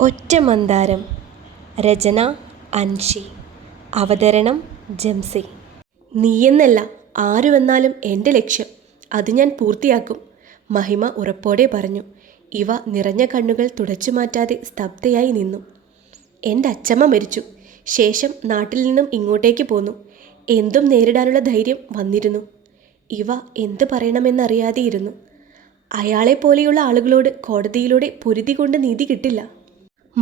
ഒറ്റ മന്ദാരം. രചന അൻഷി. അവതരണം ജംസി. നീയെന്നല്ല ആര് വന്നാലും എന്റെ ലക്ഷ്യം. അത് ഞാൻ പൂർത്തിയാക്കും. മഹിമ ഉറപ്പോടെ പറഞ്ഞു. ഇവ നിറഞ്ഞ കണ്ണുകൾ തുടച്ചു മാറ്റാതെ സ്തബ്ധയായി നിന്നു. എന്റെ അച്ചമ്മ മരിച്ചു. ശേഷം നാട്ടിൽ നിന്നും ഇങ്ങോട്ടേക്ക് പോന്നു. എന്തും നേരിടാനുള്ള ധൈര്യം വന്നിരുന്നു. ഇവ എന്ത് പറയണമെന്നറിയാതെ ഇരുന്നു പോലെയുള്ള ആളുകളോട് കോടതിയിലൂടെ പൊരുതി കൊണ്ട് നീതി കിട്ടില്ല.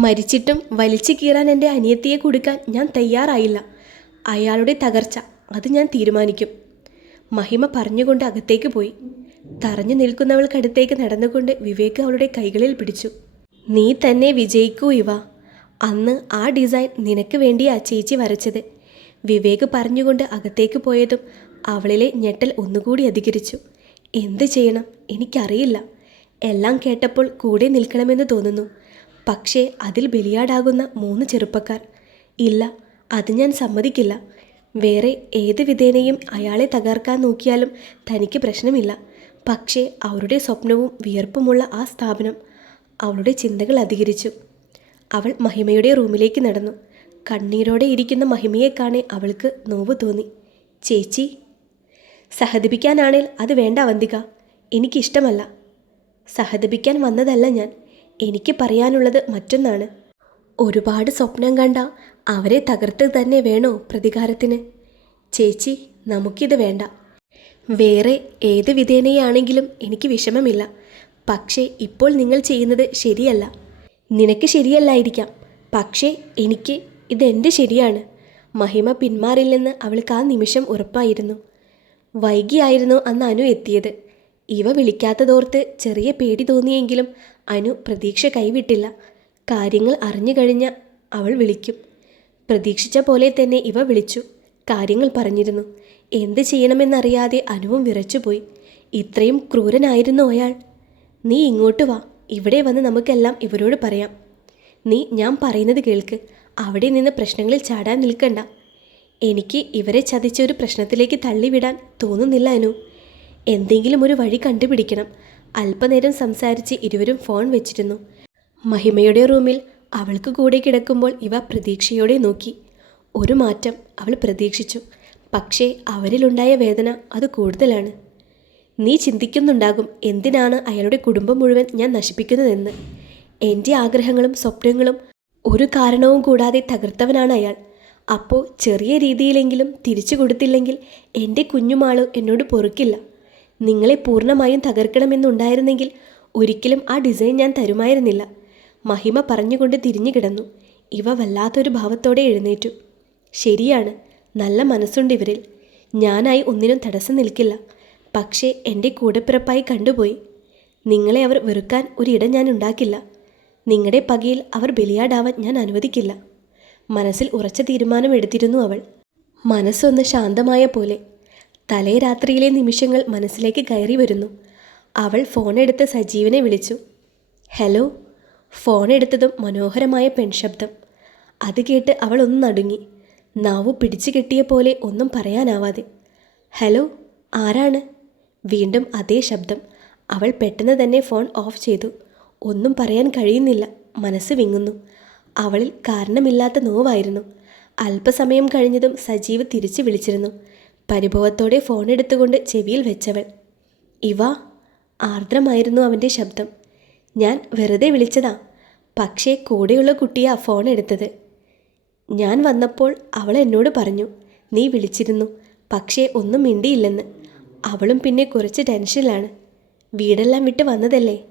മരിച്ചിട്ടും വലിച്ചു കീറാൻ എന്റെ അനിയത്തിയെ കൊടുക്കാൻ ഞാൻ തയ്യാറായില്ല. അയാളുടെ തകർച്ച അത് ഞാൻ തീരുമാനിക്കും. മഹിമ പറഞ്ഞുകൊണ്ട് അകത്തേക്ക് പോയി. തറഞ്ഞു നിൽക്കുന്നവൾക്കടുത്തേക്ക് നടന്നുകൊണ്ട് വിവേക് അവളുടെ കൈകളിൽ പിടിച്ചു. നീ തന്നെ വിജയിക്കൂ ഇവ. അന്ന് ആ ഡിസൈൻ നിനക്ക് ആ ചേച്ചി വരച്ചത്. വിവേക് പറഞ്ഞുകൊണ്ട് അകത്തേക്ക് പോയതും അവളിലെ ഞെട്ടൽ ഒന്നുകൂടി അധികരിച്ചു. എന്ത് ചെയ്യണം? എനിക്കറിയില്ല. എല്ലാം കേട്ടപ്പോൾ കൂടെ നിൽക്കണമെന്ന് തോന്നുന്നു. പക്ഷേ അതിൽ ബലിയാടാകുന്ന മൂന്ന് ചെറുപ്പക്കാർ. ഇല്ല അത് ഞാൻ സമ്മതിക്കില്ല. വേറെ ഏത് വിധേനയും അയാളെ തകർക്കാൻ നോക്കിയാലും തനിക്ക് പ്രശ്നമില്ല. പക്ഷേ അവരുടെ സ്വപ്നവും വിയർപ്പുമുള്ള ആ സ്ഥാപനം അവളുടെ ചിന്തകൾ അധികരിച്ചു. അവൾ മഹിമയുടെ റൂമിലേക്ക് നടന്നു. കണ്ണീരോടെ ഇരിക്കുന്ന മഹിമയെ കാണെ അവൾക്ക് നോവ് തോന്നി. ചേച്ചി സഹതിപ്പിക്കാനാണേൽ അത് വേണ്ട അവന്തിക എനിക്കിഷ്ടമല്ല. സഹതപിക്കാൻ വന്നതല്ല ഞാൻ. എനിക്ക് പറയാനുള്ളത് മറ്റൊന്നാണ്. ഒരുപാട് സ്വപ്നം കണ്ട അവരെ തകർത്ത് തന്നെ വേണോ പ്രതികാരത്തിന്? ചേച്ചി നമുക്കിത് വേണ്ട. വേറെ ഏത് വിധേനയാണെങ്കിലും എനിക്ക് വിഷമമില്ല. പക്ഷേ ഇപ്പോൾ നിങ്ങൾ ചെയ്യുന്നത് ശരിയല്ല. നിനക്ക് ശരിയല്ലായിരിക്കാം. പക്ഷേ എനിക്ക് ഇതെന്റെ ശരിയാണ്. മഹിമ പിന്മാറില്ലെന്ന് അവൾക്ക് ആ നിമിഷം ഉറപ്പായിരുന്നു. വൈകിയായിരുന്നു അന്ന് അനു എത്തിയത്. ഇവ വിളിക്കാത്തതോർത്ത് ചെറിയ പേടി തോന്നിയെങ്കിലും അനു പ്രതീക്ഷ കൈവിട്ടില്ല. കാര്യങ്ങൾ അറിഞ്ഞു കഴിഞ്ഞ അവൾ വിളിക്കും. പ്രതീക്ഷിച്ച പോലെ തന്നെ ഇവ വിളിച്ചു. കാര്യങ്ങൾ പറഞ്ഞിരുന്നു. എന്ത് ചെയ്യണമെന്നറിയാതെ അനുവും വിറച്ചുപോയി. ഇത്രയും ക്രൂരനായിരുന്നു അയാൾ. നീ ഇങ്ങോട്ട് വാ. ഇവിടെ വന്ന് നമുക്കെല്ലാം ഇവരോട് പറയാം. നീ ഞാൻ പറയുന്നത് കേൾക്ക്. അവിടെ നിന്ന് പ്രശ്നങ്ങളിൽ ചാടാൻ നിൽക്കണ്ട. എനിക്ക് ഇവരെ ചതിച്ച ഒരു പ്രശ്നത്തിലേക്ക് തള്ളിവിടാൻ തോന്നുന്നില്ല അനു. എന്തെങ്കിലും ഒരു വഴി കണ്ടുപിടിക്കണം. അല്പനേരം സംസാരിച്ച് ഇരുവരും ഫോൺ വെച്ചിരുന്നു. മഹിമയുടെ റൂമിൽ അവൾക്ക് കൂടെ കിടക്കുമ്പോൾ ഇവ പ്രതീക്ഷയോടെ നോക്കി. ഒരു മാറ്റം അവൾ പ്രതീക്ഷിച്ചു. പക്ഷേ അവരിലുണ്ടായ വേദന അത് കൂടുതലാണ്. നീ ചിന്തിക്കുന്നുണ്ടാകും എന്തിനാണ് അയാളുടെ കുടുംബം മുഴുവൻ ഞാൻ നശിപ്പിക്കുന്നതെന്ന്. എന്റെ ആഗ്രഹങ്ങളും സ്വപ്നങ്ങളും ഒരു കാരണവും കൂടാതെ തകർത്തവനാണ് അയാൾ. അപ്പോൾ ചെറിയ രീതിയിലെങ്കിലും തിരിച്ചു കൊടുത്തില്ലെങ്കിൽ എന്റെ കുഞ്ഞുമാൾ എന്നോട് പൊറുക്കില്ല. നിങ്ങളെ പൂർണമായും തകർക്കണമെന്നുണ്ടായിരുന്നെങ്കിൽ ഒരിക്കലും ആ ഡിസൈൻ ഞാൻ തരുമായിരുന്നില്ല. മഹിമ പറഞ്ഞുകൊണ്ട് തിരിഞ്ഞു കിടന്നു. ഇവ വല്ലാത്തൊരു ഭാവത്തോടെ എഴുന്നേറ്റു. ശരിയാണ് നല്ല മനസ്സുണ്ട് ഇവരിൽ. ഞാനായി ഒന്നിനും തടസ്സം നിൽക്കില്ല. പക്ഷേ എന്റെ കൂടെപ്പിറപ്പായി കണ്ടുപോയി. നിങ്ങളെ അവർ വെറുക്കാൻ ഒരിടം ഞാൻ ഉണ്ടാക്കില്ല. നിങ്ങളുടെ പകയിൽ അവർ ബലിയാടാവാൻ ഞാൻ അനുവദിക്കില്ല. മനസ്സിൽ ഉറച്ച തീരുമാനം എടുത്തിരുന്നു അവൾ. മനസ്സൊന്ന് ശാന്തമായ പോലെ തലേ രാത്രിയിലെ നിമിഷങ്ങൾ മനസ്സിലേക്ക് കയറി വരുന്നു. അവൾ ഫോണെടുത്ത് സജീവനെ വിളിച്ചു. ഹലോ ഫോൺ എടുത്തതും മനോഹരമായ പെൺശബ്ദം അത് കേട്ട് അവൾ ഒന്ന് നടുങ്ങി. നാവു പിടിച്ചു കെട്ടിയ പോലെ ഒന്നും പറയാനാവാതെ. ഹലോ ആരാണ്? വീണ്ടും അതേ ശബ്ദം. അവൾ പെട്ടെന്ന് തന്നെ ഫോൺ ഓഫ് ചെയ്തു. ഒന്നും പറയാൻ കഴിയുന്നില്ല. മനസ്സ് വിങ്ങുന്നു. അവളിൽ കാരണമില്ലാത്ത നോവായിരുന്നു. അല്പസമയം കഴിഞ്ഞതും സജീവ് തിരിച്ചു വിളിച്ചിരുന്നു. പരിഭവത്തോടെ ഫോൺ എടുത്തുകൊണ്ട് ചെവിയിൽ വെച്ചവൾ. ഇവ? ആർദ്രമായിരുന്നു അവന്റെ ശബ്ദം. ഞാൻ വെറുതെ വിളിച്ചതാ. പക്ഷേ കൂടെയുള്ള കുട്ടിയാ ഫോൺ എടുത്തത്. ഞാൻ വന്നപ്പോൾ അവൾ എന്നോട് പറഞ്ഞു നീ വിളിച്ചിരുന്നു. പക്ഷേ ഒന്നും മിണ്ടിയില്ലെന്ന്. അവളും പിന്നെ കുറച്ച് ടെൻഷനിലാണ്. വീടെല്ലാം വിട്ട് വന്നതല്ലേ?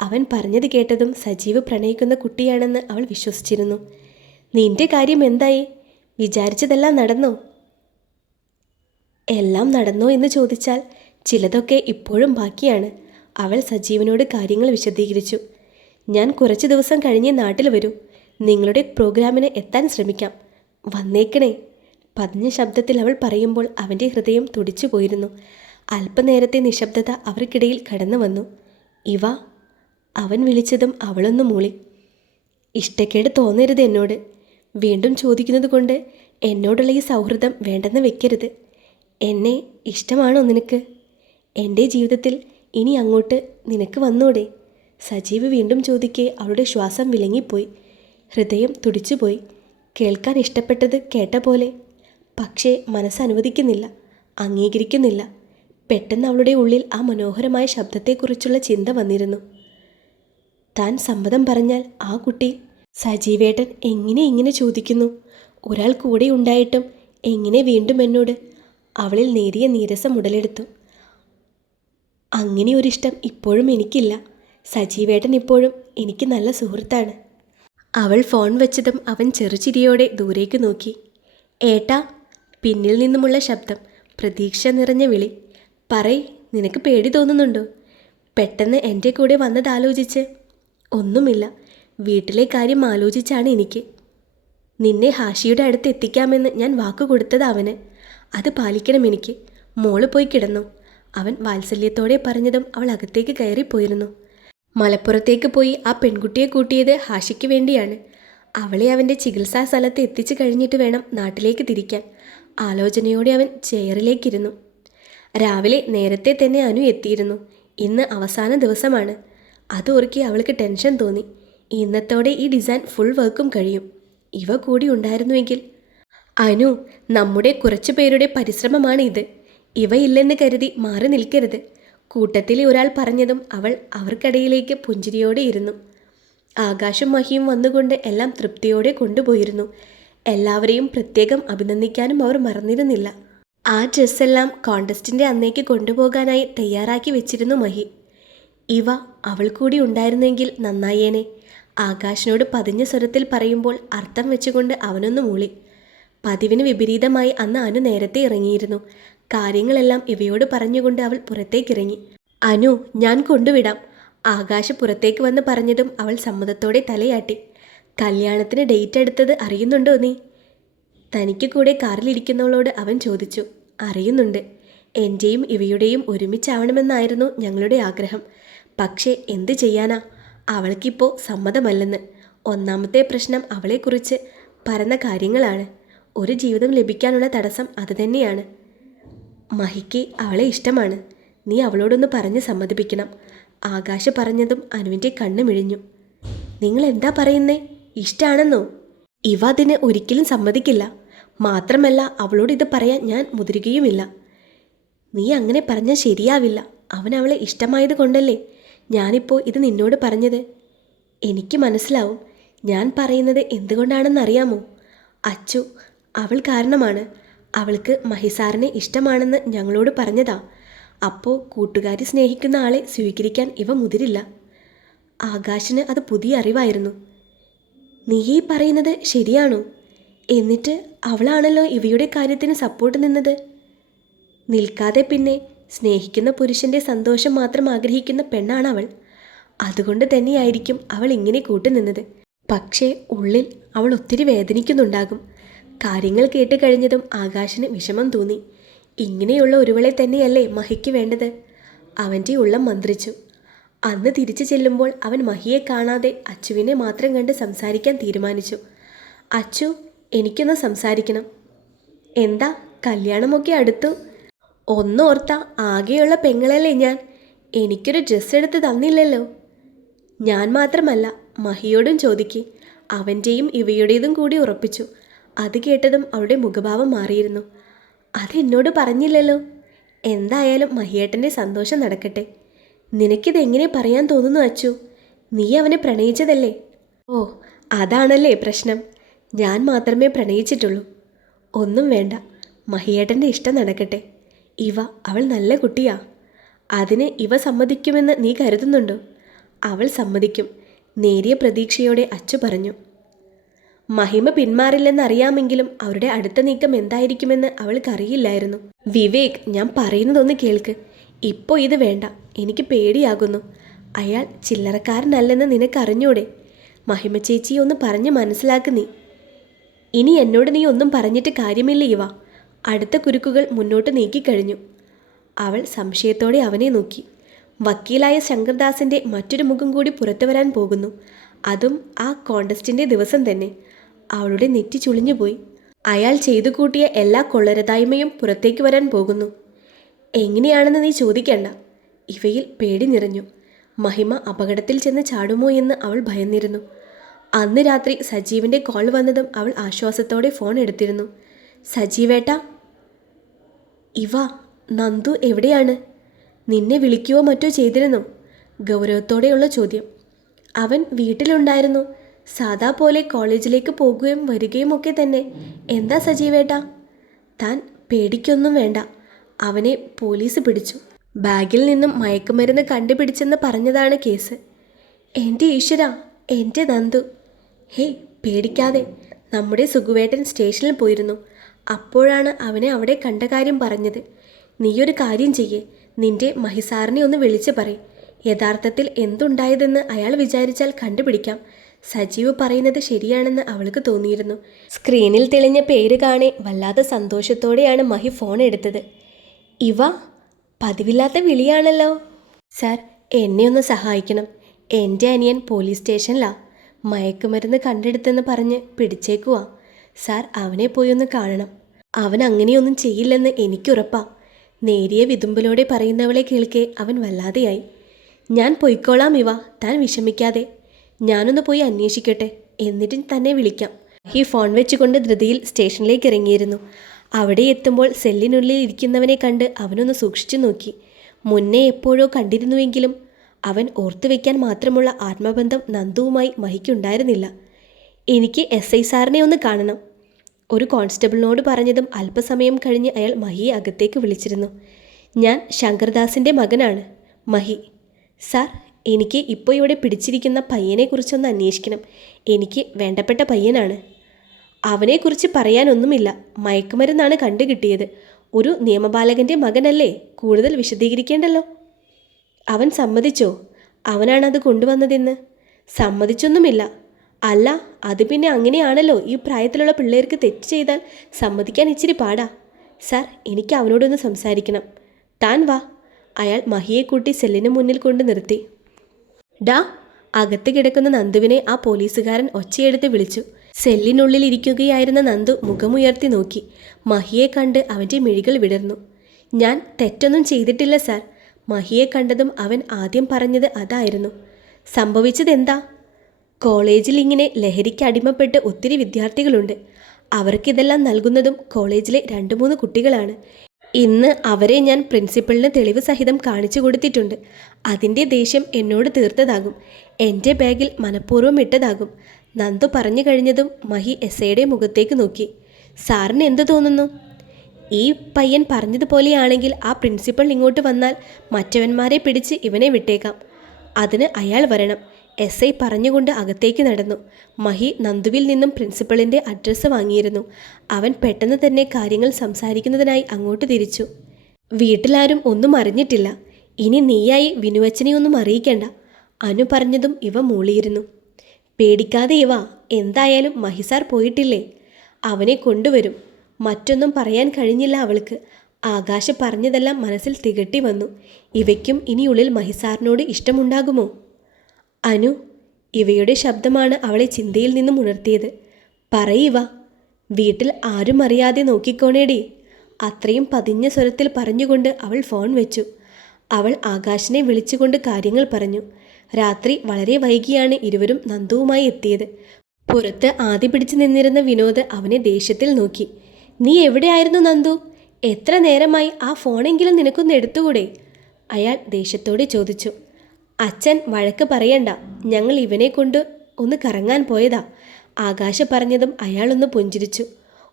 അവൻ പറഞ്ഞത് കേട്ടതും സജീവ് പ്രണയിക്കുന്ന കുട്ടിയാണെന്ന് അവൾ വിശ്വസിച്ചിരുന്നു. നിന്റെ കാര്യം എന്തായി? വിചാരിച്ചതെല്ലാം നടന്നോ? എല്ലാം നടന്നോ എന്ന് ചോദിച്ചാൽ ചിലതൊക്കെ ഇപ്പോഴും ബാക്കിയാണ്. അവൾ സജീവനോട് കാര്യങ്ങൾ വിശദീകരിച്ചു. ഞാൻ കുറച്ച് ദിവസം കഴിഞ്ഞ് നാട്ടിൽ വരൂ. നിങ്ങളുടെ പ്രോഗ്രാമിന് എത്താൻ ശ്രമിക്കാം. വന്നേക്കണേ. പതിഞ്ഞ ശബ്ദത്തിൽ അവൾ പറയുമ്പോൾ അവന്റെ ഹൃദയം തുടിച്ചു പോയിരുന്നു. അല്പനേരത്തെ നിശബ്ദത അവർക്കിടയിൽ കടന്നു വന്നു. ഇവ. അവൻ വിളിച്ചതും അവളൊന്ന് മൂളി. ഇഷ്ടക്കേട് തോന്നരുത് എന്നോട്. വീണ്ടും ചോദിക്കുന്നത് കൊണ്ട് എന്നോടുള്ള ഈ സൗഹൃദം വേണ്ടെന്ന് വെക്കരുത്. എന്നെ ഇഷ്ടമാണോ നിനക്ക്? എന്റെ ജീവിതത്തിൽ ഇനി അങ്ങോട്ട് നിനക്ക് വന്നൂടെ? സജീവ് വീണ്ടും ചോദിക്കെ അവളുടെ ശ്വാസം വിലങ്ങിപ്പോയി. ഹൃദയം തുടിച്ചുപോയി. കേൾക്കാൻ ഇഷ്ടപ്പെട്ടത് കേട്ട പോലെ. പക്ഷേ മനസ്സ് അനുവദിക്കുന്നില്ല അംഗീകരിക്കുന്നില്ല. പെട്ടെന്ന് അവളുടെ ഉള്ളിൽ ആ മനോഹരമായ ശബ്ദത്തെക്കുറിച്ചുള്ള ചിന്ത വന്നിരുന്നു. താൻ സമ്മതം പറഞ്ഞാൽ ആ കുട്ടി സജീവേട്ടൻ എങ്ങനെ ഇങ്ങനെ ചോദിക്കുന്നു? ഒരാൾ കൂടെ ഉണ്ടായിട്ടും എങ്ങനെ വീണ്ടും എന്നോട് അവളിൽ നേരിയ നീരസം ഉടലെടുത്തു. അങ്ങനെ ഒരിഷ്ടം ഇപ്പോഴും എനിക്കില്ല. സജീവേട്ടൻ ഇപ്പോഴും എനിക്ക് നല്ല സുഹൃത്താണ്. അവൾ ഫോൺ വെച്ചതും അവൻ ചെറുചിരിയോടെ ദൂരേക്ക് നോക്കി. ഏട്ടാ പിന്നിൽ നിന്നുമുള്ള ശബ്ദം പ്രതീക്ഷ നിറഞ്ഞ വിളി. പറയ് നിനക്ക് പേടി തോന്നുന്നുണ്ടോ? പെട്ടെന്ന് എന്റെ കൂടെ വന്നതാലോചിച്ച് ഒന്നുമില്ല. വീട്ടിലെ കാര്യം ആലോചിച്ചാണ് എനിക്ക്. നിന്നെ ഹാഷിയുടെ അടുത്ത് എത്തിക്കാമെന്ന് ഞാൻ വാക്ക് കൊടുത്തത് അവന്. അത് പാലിക്കണം എനിക്ക് മോൾ പോയി കിടന്നു. അവൻ വാത്സല്യത്തോടെ പറഞ്ഞതും അവൾ അകത്തേക്ക് കയറിപ്പോയിരുന്നു. മലപ്പുറത്തേക്ക് പോയി ആ പെൺകുട്ടിയെ കൂട്ടിയത് ഹാഷിക്ക് വേണ്ടിയാണ്. അവളെ അവന്റെ ചികിത്സാ സ്ഥലത്ത് എത്തിച്ചു കഴിഞ്ഞിട്ട് വേണം നാട്ടിലേക്ക് തിരിക്കാൻ. ആലോചനയോടെ അവൻ ചെയറിലേക്കിരുന്നു. രാവിലെ നേരത്തെ തന്നെ അനു എത്തിയിരുന്നു. ഇന്ന് അവസാന ദിവസമാണ്. അതോർക്കി അവൾക്ക് ടെൻഷൻ തോന്നി. ഇന്നത്തോടെ ഈ ഡിസൈൻ ഫുൾ വർക്കും കഴിയും. ഇവ കൂടി ഉണ്ടായിരുന്നുവെങ്കിൽ അനു നമ്മുടെ കുറച്ചു പേരുടെ പരിശ്രമമാണ് ഇത് ഇവയില്ലെന്ന് കരുതി മാറി നിൽക്കരുത്. കൂട്ടത്തിൽ ഒരാൾ പറഞ്ഞതും അവൾ അവർക്കിടയിലേക്ക് പുഞ്ചിരിയോടെ ഇരുന്നു. ആകാശം മഹിയും വന്നുകൊണ്ട് എല്ലാം തൃപ്തിയോടെ കൊണ്ടുപോയിരുന്നു. എല്ലാവരെയും പ്രത്യേകം അഭിനന്ദിക്കാനും അവർ മറന്നിരുന്നില്ല. ആ ഡ്രസ്സെല്ലാം കോണ്ടസ്റ്റിന്റെ അന്നേക്ക് കൊണ്ടുപോകാനായി തയ്യാറാക്കി വെച്ചിരുന്നു മഹി. ഇവ അവൾ കൂടി ഉണ്ടായിരുന്നെങ്കിൽ നന്നായേനെ. ആകാശിനോട് പതിഞ്ഞ സ്വരത്തിൽ പറയുമ്പോൾ അർത്ഥം വെച്ചുകൊണ്ട് അവനൊന്ന് മൂളി. പതിവിന് വിപരീതമായി അന്ന് അനു നേരത്തെ ഇറങ്ങിയിരുന്നു. കാര്യങ്ങളെല്ലാം ഇവയോട് പറഞ്ഞുകൊണ്ട് അവൾ പുറത്തേക്കിറങ്ങി. അനു ഞാൻ കൊണ്ടുവിടാം. ആകാശ് പുറത്തേക്ക് വന്ന് പറഞ്ഞതും അവൾ സമ്മതത്തോടെ തലയാട്ടി. കല്യാണത്തിന് ഡേറ്റ് എടുത്തത് അറിയുന്നുണ്ടോ നീ? തനിക്ക് കൂടെ കാറിലിരിക്കുന്നവളോട് അവൻ ചോദിച്ചു. അറിയുന്നുണ്ട്. എന്റെയും ഇവയുടെയും ഒരുമിച്ചാവണമെന്നായിരുന്നു ഞങ്ങളുടെ ആഗ്രഹം. പക്ഷേ എന്ത് ചെയ്യാനാ? അവൾക്കിപ്പോൾ സമ്മതമല്ലെന്ന്. ഒന്നാമത്തെ പ്രശ്നം അവളെക്കുറിച്ച്. പറഞ്ഞ കാര്യങ്ങളാണ്. ഒരു ജീവിതം ലഭിക്കാനുള്ള തടസ്സം അതുതന്നെയാണ് മഹിക്ക് അവളെ ഇഷ്ടമാണ്. നീ അവളോടൊന്ന് പറഞ്ഞ് സമ്മതിപ്പിക്കണം. ആകാശ പറഞ്ഞതും അനുവിന്റെ കണ്ണ് മിഴിഞ്ഞു. നിങ്ങൾ എന്താ പറയുന്നേ? ഇഷ്ടാണെന്നോ? ഇവ അതിന് ഒരിക്കലും സമ്മതിക്കില്ല. മാത്രമല്ല അവളോട് ഇത് പറയാൻ ഞാൻ മുതിരുകയുമില്ല. നീ അങ്ങനെ പറഞ്ഞാൽ ശരിയാവില്ല. അവൻ അവളെ ഇഷ്ടമായത് കൊണ്ടല്ലേ? ഞാനിപ്പോൾ ഇത് നിന്നോട് പറഞ്ഞത്. എനിക്ക് മനസ്സിലാവും. ഞാൻ പറയുന്നത് എന്തുകൊണ്ടാണെന്നറിയാമോ? അച്ചു അവൾ കാരണമാണ്. അവൾക്ക് മഹിസാറിനെ ഇഷ്ടമാണെന്ന് ഞങ്ങളോട് പറഞ്ഞതാ. അപ്പോൾ കൂട്ടുകാരി സ്നേഹിക്കുന്ന ആളെ സ്വീകരിക്കാൻ ഇവ മുതിരില്ല. ആകാശിന് അത് പുതിയ അറിവായിരുന്നു. നീ ഈ പറയുന്നത് ശരിയാണോ? എന്നിട്ട് അവളാണല്ലോ ഇവയുടെ കാര്യത്തിന് സപ്പോർട്ട് നിന്നത്. നിൽക്കാതെ പിന്നെ സ്നേഹിക്കുന്ന പുരുഷന്റെ സന്തോഷം മാത്രം ആഗ്രഹിക്കുന്ന പെണ്ണാണ് അവൾ അതുകൊണ്ട് തന്നെയായിരിക്കും അവൾ ഇങ്ങനെ കൂട്ടുനിന്നത്. പക്ഷേ ഉള്ളിൽ അവൾ ഒത്തിരി വേദനിക്കുന്നുണ്ടാകും. കാര്യങ്ങൾ കേട്ട് കഴിഞ്ഞതും ആകാശിന് വിഷമം തോന്നി. ഇങ്ങനെയുള്ള ഒരുവളെ തന്നെയല്ലേ മഹിക്ക് വേണ്ടത്? അവന്റെ ഉള്ളം മന്ത്രിച്ചു. അന്ന് തിരിച്ചു ചെല്ലുമ്പോൾ അവൻ മഹിയെ കാണാതെ അച്ചുവിനെ മാത്രം കണ്ട് സംസാരിക്കാൻ തീരുമാനിച്ചു. അച്ചു എനിക്കൊന്ന് സംസാരിക്കണം. എന്താ കല്യാണമൊക്കെ അടുത്തു? ഒന്നോർത്ത ആകെയുള്ള പെങ്ങളല്ലേ ഞാൻ. എനിക്കൊരു ഡ്രസ്സ് എടുത്ത് തന്നില്ലല്ലോ. ഞാൻ മാത്രമല്ല മഹിയോടും ചോദിക്കി. അവന്റെയും ഇവയുടേതും കൂടി ഉറപ്പിച്ചു. അത് കേട്ടതും അവളുടെ മുഖഭാവം മാറിയിരുന്നു. അതെന്നോട് പറഞ്ഞില്ലല്ലോ. എന്തായാലും മഹിയേട്ടന്റെ സന്തോഷം നടക്കട്ടെ. നിനക്കിതെങ്ങനെ പറയാൻ തോന്നുന്നു അച്ചു? നീ അവനെ പ്രണയിച്ചതല്ലേ? ഓ അതാണല്ലേ പ്രശ്നം. ഞാൻ മാത്രമേ പ്രണയിച്ചിട്ടുള്ളൂ. ഒന്നും വേണ്ട. മഹിയേട്ടന്റെ ഇഷ്ടം നടക്കട്ടെ. ഇവ അവൾ നല്ല കുട്ടിയാ. അതിന് ഇവ സമ്മതിക്കുമെന്ന് നീ കരുതുന്നുണ്ടോ? അവൾ സമ്മതിക്കും. നേരിയ പ്രതീക്ഷയോടെ അച്ചു പറഞ്ഞു. മഹിമ പിന്മാറില്ലെന്നറിയാമെങ്കിലും അവരുടെ അടുത്ത നീക്കം എന്തായിരിക്കുമെന്ന് അവൾക്കറിയില്ലായിരുന്നു. വിവേക് ഞാൻ പറയുന്നതൊന്ന് കേൾക്ക്. ഇപ്പോൾ ഇത് വേണ്ട. എനിക്ക് പേടിയാകുന്നു. അയാൾ ചില്ലറക്കാരനല്ലെന്ന് നിനക്കറിഞ്ഞൂടെ? മഹിമ ചേച്ചി ഒന്ന് പറഞ്ഞ് മനസ്സിലാക്ക് നീ. ഇനി എന്നോട് നീ ഒന്നും പറഞ്ഞിട്ട് കാര്യമില്ല ഇവ. അടുത്ത കുരുക്കുകൾ മുന്നോട്ട് നീക്കിക്കഴിഞ്ഞു. അവൾ സംശയത്തോടെ അവനെ നോക്കി. വക്കീലായ ശങ്കർദാസിന്റെ മറ്റൊരു മുഖം കൂടി പുറത്തു വരാൻ പോകുന്നു. അതും ആ കോണ്ടസ്റ്റിന്റെ ദിവസം തന്നെ. അവളുടെ നെറ്റി ചുളിഞ്ഞുപോയി അയാൾ ചെയ്തു കൂട്ടിയ എല്ലാ കൊള്ളരതായ്മയും പുറത്തേക്ക് വരാൻ പോകുന്നു. എങ്ങനെയാണെന്ന് നീ ചോദിക്കണ്ട. ഇവയിൽ പേടി നിറഞ്ഞു. മഹിമ അപകടത്തിൽ ചെന്ന് ചാടുമോ എന്ന് അവൾ ഭയന്നിരുന്നു. അന്ന് രാത്രി സജീവിന്റെ കോൾ വന്നതും അവൾ ആശ്വാസത്തോടെ ഫോൺ എടുത്തിരുന്നു. സജീവേട്ട ഇവ നന്ദു എവിടെയാണ്? നിന്നെ വിളിക്കുകയോ മറ്റോ ചെയ്തിരുന്നു? ഗൗരവത്തോടെയുള്ള ചോദ്യം. അവൻ വീട്ടിലുണ്ടായിരുന്നു. സാദാ പോലെ കോളേജിലേക്ക് പോകുകയും വരികയും ഒക്കെ തന്നെ. എന്താ സജീവേട്ട? താൻ പേടിക്കൊന്നും വേണ്ട. അവനെ പോലീസ് പിടിച്ചു. ബാഗിൽ നിന്നും മയക്കുമരുന്ന് കണ്ടുപിടിച്ചെന്ന് പറഞ്ഞതാണ് കേസ്. എന്റെ ഈശ്വര എന്റെ നന്ദു. ഹേയ് പേടിക്കാതെ. നമ്മുടെ സുഖുവേട്ടൻ സ്റ്റേഷനിൽ പോയിരുന്നു. അപ്പോഴാണ് അവനെ അവിടെ കണ്ട കാര്യം പറഞ്ഞത്. നീയൊരു കാര്യം ചെയ്യേ. നിന്റെ മഹിസാറിനെ ഒന്ന് വിളിച്ചു പറയും. യഥാർത്ഥത്തിൽ എന്തുണ്ടായതെന്ന് അയാൾ വിചാരിച്ചാൽ കണ്ടുപിടിക്കാം. സജീവ് പറയുന്നത് ശരിയാണെന്ന് അവൾക്ക് തോന്നിയിരുന്നു. സ്ക്രീനിൽ തെളിഞ്ഞ പേര് കാണെ വല്ലാത്ത സന്തോഷത്തോടെയാണ് മഹി ഫോൺ എടുത്തത്. ഇവ പതിവില്ലാത്ത വിളിയാണല്ലോ. സാർ എന്നെ ഒന്ന് സഹായിക്കണം. എന്റെ അനിയൻ പോലീസ് സ്റ്റേഷനിലാ. മയക്കുമരുന്ന് കണ്ടെടുത്തെന്ന് പറഞ്ഞ് പിടിച്ചേക്കുവാ. സാർ അവനെ പോയി ഒന്ന് കാണണം. അവൻ അങ്ങനെയൊന്നും ചെയ്യില്ലെന്ന് എനിക്കുറപ്പാ. നേരിയ വിതുമ്പലോടെ പറയുന്നവളെ കേൾക്കെ അവൻ വല്ലാതെയായി. ഞാൻ പൊയ്ക്കോളാം ഇവ താൻ വിഷമിക്കാതെ. ഞാനൊന്ന് പോയി അന്വേഷിക്കട്ടെ. എന്നിട്ടും തന്നെ വിളിക്കാം. ഈ ഫോൺ വെച്ചുകൊണ്ട് ധൃതിയിൽ സ്റ്റേഷനിലേക്ക് ഇറങ്ങിയിരുന്നു. അവിടെ എത്തുമ്പോൾ സെല്ലിനുള്ളിൽ ഇരിക്കുന്നവനെ കണ്ട് അവനൊന്ന് സൂക്ഷിച്ചു നോക്കി. മുന്നേ എപ്പോഴോ കണ്ടിരുന്നുവെങ്കിലും അവൻ ഓർത്തു വയ്ക്കാൻ മാത്രമുള്ള ആത്മബന്ധം നന്ദുവുമായി മഹിക്കുണ്ടായിരുന്നില്ല. എനിക്ക് എസ് ഐ സാറിനെ ഒന്ന് കാണണം. ഒരു കോൺസ്റ്റബിളിനോട് പറഞ്ഞതും അല്പസമയം കഴിഞ്ഞ് അയാൾ മഹിയെ അകത്തേക്ക് വിളിച്ചിരുന്നു. ഞാൻ ശങ്കർദാസിന്റെ മകനാണ്. മഹി. സാർ എനിക്ക് ഇപ്പോൾ ഇവിടെ പിടിച്ചിരിക്കുന്ന പയ്യനെക്കുറിച്ചൊന്ന് അന്വേഷിക്കണം. എനിക്ക് വേണ്ടപ്പെട്ട പയ്യനാണ്. അവനെക്കുറിച്ച് പറയാനൊന്നുമില്ല. മയക്കുമരുന്നാണ് കണ്ടുകിട്ടിയത്. ഒരു നിയമപാലകന്റെ മകനല്ലേ? കൂടുതൽ വിശദീകരിക്കേണ്ടല്ലോ. അവൻ സമ്മതിച്ചോ? അവനാണത് കൊണ്ടുവന്നതെന്ന്? സമ്മതിച്ചൊന്നുമില്ല. അല്ല അത് പിന്നെ അങ്ങനെയാണല്ലോ. ഈ പ്രായത്തിലുള്ള പിള്ളേർക്ക് തെറ്റ് ചെയ്താൽ സമ്മതിക്കാൻ ഇച്ചിരി പാടാ. സാർ എനിക്ക് അവനോടൊന്ന് സംസാരിക്കണം. താൻ വാ. അയാൾ മഹിയെ കൂട്ടി സെല്ലിന് മുന്നിൽ കൊണ്ട് നിർത്തി. ഡാ അകത്ത് കിടക്കുന്ന നന്ദുവിനെ ആ പോലീസുകാരൻ ഒച്ചയെടുത്ത് വിളിച്ചു. സെല്ലിനുള്ളിൽ ഇരിക്കുകയായിരുന്ന നന്ദു മുഖമുയർത്തി നോക്കി. മഹിയെ കണ്ട് അവന്റെ മിഴികൾ വിടർന്നു. ഞാൻ തെറ്റൊന്നും ചെയ്തിട്ടില്ല സാർ. മഹിയെ കണ്ടതും അവൻ ആദ്യം പറഞ്ഞത് അതായിരുന്നു. സംഭവിച്ചതെന്താ? കോളേജിൽ ഇങ്ങനെ ലഹരിക്ക് അടിമപ്പെട്ട് ഒത്തിരി വിദ്യാർത്ഥികളുണ്ട്. അവർക്കിതെല്ലാം നൽകുന്നതും കോളേജിലെ രണ്ട് മൂന്ന് കുട്ടികളാണ്. ഇന്ന് അവരെ ഞാൻ പ്രിൻസിപ്പളിന് തെളിവ് സഹിതം കാണിച്ചു കൊടുത്തിട്ടുണ്ട്. അതിന്റെ ദേഷ്യം എന്നോട് തീർത്തതാകും. എന്റെ ബാഗിൽ മനഃപൂർവം ഇട്ടതാകും. നന്ദു പറഞ്ഞു കഴിഞ്ഞതും മഹി എസ് ഐയുടെ മുഖത്തേക്ക് നോക്കി. സാറിന് എന്തു തോന്നുന്നു? ഈ പയ്യൻ പറഞ്ഞതുപോലെയാണെങ്കിൽ ആ പ്രിൻസിപ്പൾ ഇങ്ങോട്ട് വന്നാൽ മറ്റവന്മാരെ പിടിച്ച് ഇവനെ വിട്ടേക്കാം. അതിന് അയാൾ വരണം. എസ് ഐ പറഞ്ഞുകൊണ്ട് അകത്തേക്ക് നടന്നു. മഹി നന്ദുവിൽ നിന്നും പ്രിൻസിപ്പളിന്റെ അഡ്രസ്സ് വാങ്ങിയിരുന്നു. അവൻ പെട്ടെന്ന് തന്നെ കാര്യങ്ങൾ സംസാരിക്കുന്നതിനായി അങ്ങോട്ട് തിരിച്ചു. വീട്ടിലാരും ഒന്നും അറിഞ്ഞിട്ടില്ല. ഇനി നീയായി വിനുവച്ചനെ ഒന്നും അറിയിക്കേണ്ട. അനു പറഞ്ഞതും ഇവ മൂളിയിരുന്നു. പേടിക്കാതെ ഇവ എന്തായാലും മഹിസാർ പോയിട്ടില്ലേ? അവനെ കൊണ്ടുവരും. മറ്റൊന്നും പറയാൻ കഴിഞ്ഞില്ല അവൾക്ക്. ആകാശ പറഞ്ഞതെല്ലാം മനസ്സിൽ തികട്ടി വന്നു. ഇവയ്ക്കും ഇനിയുള്ളിൽ മഹിസാറിനോട് ഇഷ്ടമുണ്ടാകുമോ? അനു ഇവയുടെ ശബ്ദമാണ് അവളെ ചിന്തയിൽ നിന്നും ഉണർത്തിയത്. പറയുക വീട്ടിൽ ആരും അറിയാതെ നോക്കിക്കോണേടി. അത്രയും പതിഞ്ഞ സ്വരത്തിൽ പറഞ്ഞുകൊണ്ട് അവൾ ഫോൺ വെച്ചു. അവൾ ആകാശിനെ വിളിച്ചുകൊണ്ട് കാര്യങ്ങൾ പറഞ്ഞു. രാത്രി വളരെ വൈകിയാണ് ഇരുവരും നന്ദുവുമായി എത്തിയത്. പുറത്ത് ആദ്യ പിടിച്ചു നിന്നിരുന്ന വിനോദ് അവനെ ദേഷ്യത്തിൽ നോക്കി. നീ എവിടെയായിരുന്നു നന്ദു? എത്ര നേരമായി ആ ഫോണെങ്കിലും നിനക്കൊന്ന് എടുത്തുകൂടെ? അയാൾ ദേഷ്യത്തോടെ ചോദിച്ചു. അച്ഛൻ വഴക്ക് പറയണ്ട. ഞങ്ങൾ ഇവനെ കൊണ്ട് ഒന്ന് കറങ്ങാൻ പോയതാ. ആകാശ പറഞ്ഞതും അയാളൊന്ന് പുഞ്ചിരിച്ചു.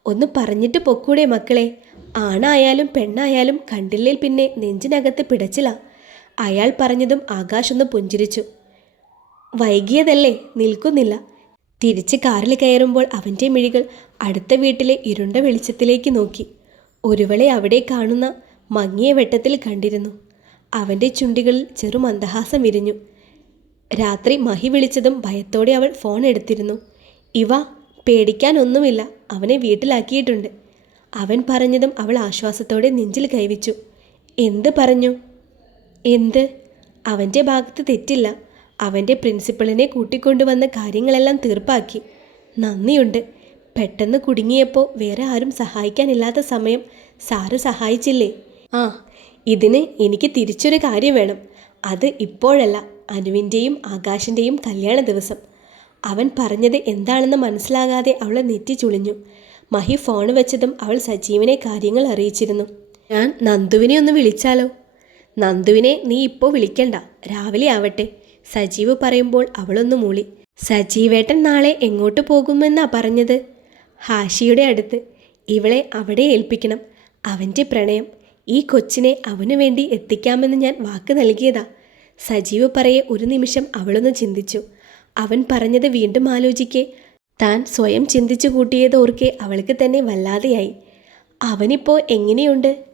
ഒന്ന് പറഞ്ഞിട്ട് പൊക്കൂടെ മക്കളെ. ആണായാലും പെണ്ണായാലും കണ്ടില്ലേൽ പിന്നെ നെഞ്ചിനകത്ത് പിടച്ചില്ല അയാൾ പറഞ്ഞതും ആകാശ് ഒന്ന് പുഞ്ചിരിച്ചു. വൈകിയതല്ലേ നിൽക്കുന്നില്ല. തിരിച്ച് കാറിൽ കയറുമ്പോൾ അവന്റെ മിഴികൾ അടുത്ത വീട്ടിലെ ഇരുണ്ട വെളിച്ചത്തിലേക്ക് നോക്കി. ഒരുവളെ അവിടെ കാണുന്ന മങ്ങിയ വെട്ടത്തിൽ കണ്ടിരുന്നു. അവന്റെ ചുണ്ടികളിൽ ചെറു മന്ദഹാസം വിരിഞ്ഞു. രാത്രി മഹി വിളിച്ചതും ഭയത്തോടെ അവൾ ഫോൺ എടുത്തിരുന്നു. ഇവ പേടിക്കാനൊന്നുമില്ല അവനെ വീട്ടിലാക്കിയിട്ടുണ്ട്. അവൻ പറഞ്ഞതും അവൾ ആശ്വാസത്തോടെ നെഞ്ചിൽ കൈവച്ചു. എന്ത് പറഞ്ഞു? എന്ത്? അവന്റെ ഭാഗത്ത് തെറ്റില്ല. അവന്റെ പ്രിൻസിപ്പളിനെ കൂട്ടിക്കൊണ്ടുവന്ന കാര്യങ്ങളെല്ലാം തീർപ്പാക്കി. നന്ദിയുണ്ട്. പെട്ടെന്ന് കുടുങ്ങിയപ്പോൾ വേറെ ആരും സഹായിക്കാനില്ലാത്ത സമയം സാറ് സഹായിച്ചില്ലേ? ആ ഇതിന് എനിക്ക് തിരിച്ചൊരു കാര്യം വേണം. അത് ഇപ്പോഴല്ല അനുവിന്റെയും ആകാശിന്റെയും കല്യാണ ദിവസം. അവൻ പറഞ്ഞത് എന്താണെന്ന് മനസ്സിലാകാതെ അവളെ നെറ്റി ചുളിഞ്ഞു. മഹി ഫോൺ വെച്ചതും അവൾ സജീവനെ കാര്യങ്ങൾ അറിയിച്ചിരുന്നു. ഞാൻ നന്ദുവിനെ ഒന്ന് വിളിച്ചാലോ? നന്ദുവിനെ നീ ഇപ്പോൾ വിളിക്കണ്ട. രാവിലെ ആവട്ടെ സജീവ് പറയുമ്പോൾ അവളൊന്ന് മൂളി. സജീവേട്ടൻ നാളെ എങ്ങോട്ട് പോകുമെന്നാ പറഞ്ഞത്? ഹാഷിയുടെ അടുത്ത്. ഇവളെ അവിടെ ഏൽപ്പിക്കണം. അവന്റെ പ്രണയം. ഈ കൊച്ചിനെ അവനു വേണ്ടി എത്തിക്കാമെന്ന് ഞാൻ വാക്ക് നൽകിയതാ. സജീവ് പറയെ ഒരു നിമിഷം അവളൊന്ന് ചിന്തിച്ചു. അവൻ പറഞ്ഞത് വീണ്ടും ആലോചിക്കെ. താൻ സ്വയം ചിന്തിച്ചു കൂട്ടിയതോർക്കെ അവൾക്ക് തന്നെ വല്ലാതെയായി. അവനിപ്പോൾ എങ്ങനെയുണ്ട്?